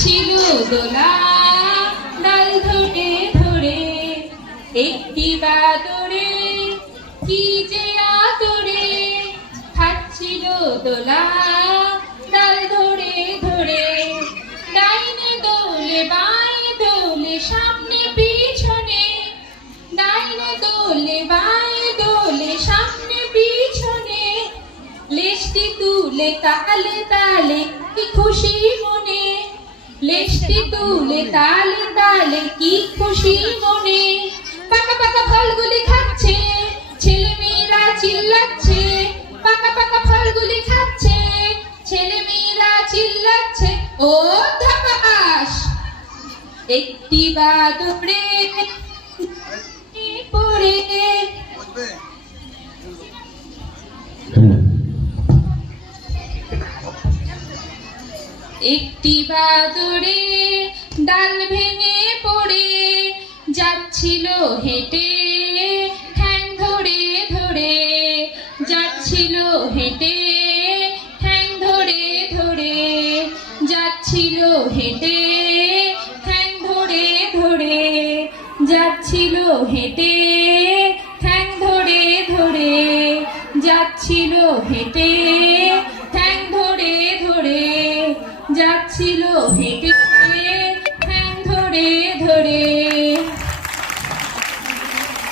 খাচ্ছিল দোলা, ডাল ধরে ধরে, একটি বাদরে কি যে আদরে খাচ্ছিল দোলা, ডাল ধরে ধরে। ডাইনে দোলে বাই দোলে, সামনে পিছনে। ডাইনে দোলে বাই দোলে, সামনে পিছনে। লেজটি তুলে তালে তালে খুশি মনে। লেজটি তুলে তালে তালে কি খুশি মনে? পাকা পাকা ফলগুলি খাচ্ছে ছেলে মেয়েরা চিল্লাচ্ছে। পাকা পাকা ফলগুলি খাচ্ছে ছেলে মেয়েরা চিল্লাচ্ছে। ও ধাপাস একটি বা বাদরে পড়ে একটি বাদরে ডাল ভেঙে পড়ে, যাচ্ছিল হেঁটে, ঠ্যাং ধরে ধরে, যাচ্ছিল হেঁটে, ঠ্যাং ধরে ধরে, যাচ্ছিল হেঁটে, ঠ্যাং ধরে ধরে, যাচ্ছিল হেঁটে, ঠ্যাং ধরে ধরে, যাচ্ছিল হেঁটে, ঠ্যাং